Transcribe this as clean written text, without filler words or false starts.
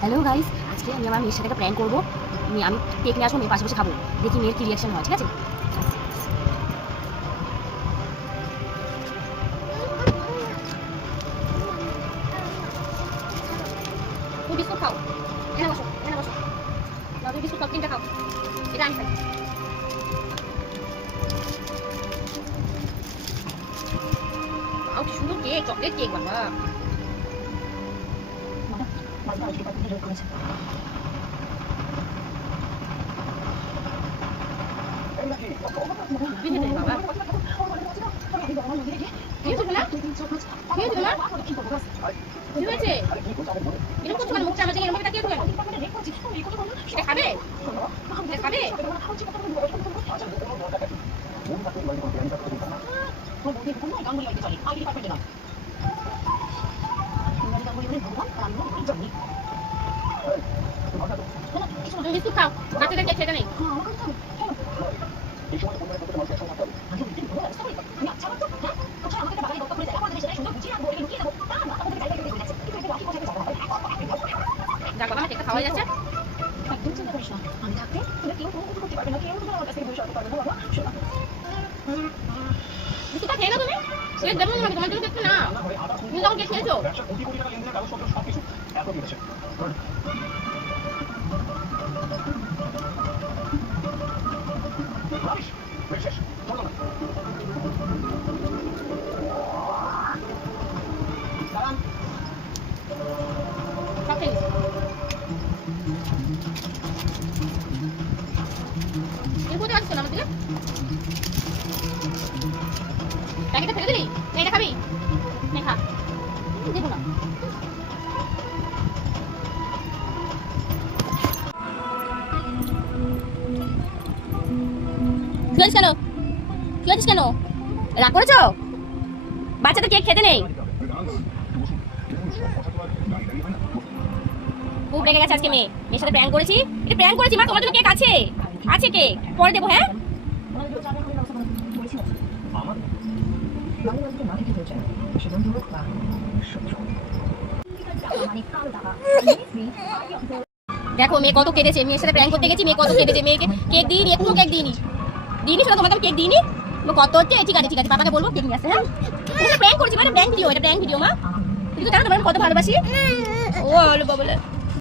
Hello guys, আজকে আমি আমার মেয়ের সাথে একটা প্র্যাঙ্ক করবো। আমি কেক নিয়ে আসবো, মেয়ের পাশে বসে খাবো, দেখি মেয়ের কি রিয়াকশন হয়। ঠিক আছে? তুমি বিস্কুট খাও, এখানে বসো, এখানে বসো। নাও তুমি বিস্কুট খাও, 3টা খাও। এটা আমি খাই। কি সুন্দর কেক, চকলেট কেক বাবা। বিস্কুট খাও, বাচ্চাদের কেক খেতে নেই। যাক বাবা, আমার কেকটা খাওয়া যাচ্ছে। বিস্কুটটা খেয়ে নাও তুমি। কেক দেবো না, তোমার জন্য কেক না। তুমি যখন কেক খেয়েছো সব খেয়ে নিচ্ছি। এরপরে আসছো না আমার দিকে, প্যাকেটটা ফেলে দিলি। এটা খাবি? নে খা, দেবো না। কি হয়েছে কেন? কি হয়েছিস কেন? রাগ করেছো? বাচ্চাদের কেক খেতে নেই। খুব রেগে গেছে আজকে মেয়ের সাথে প্র্যাঙ্ক করেছি। এটা প্র্যাঙ্ক করেছি মা, তোমার জন্য কেক আছে, আছে কেক, পরে দেবো। হ্যাঁ দেখো মেয়ে কত কেঁদেছে, মেয়ের সাথে প্র্যাঙ্ক করতে গেছি, মেয়ে কত কেঁদেছে। মেয়েকে কেক দিইনি, একটু কেক দিইনি, সেটা তোমাকে আমি কেক দিইনি। কত হচ্ছে? ঠিক আছে ঠিক আছে, বাবাকে বলবো কেক নিয়ে আসতে। হ্যাঁ প্র্যাঙ্ক করছি, মানে প্র্যাঙ্ক ভিডিও, এটা প্র্যাঙ্ক ভিডিও মা। কিন্তু জানো তোমার কত ভালোবাসি। ও বলো বাবলে।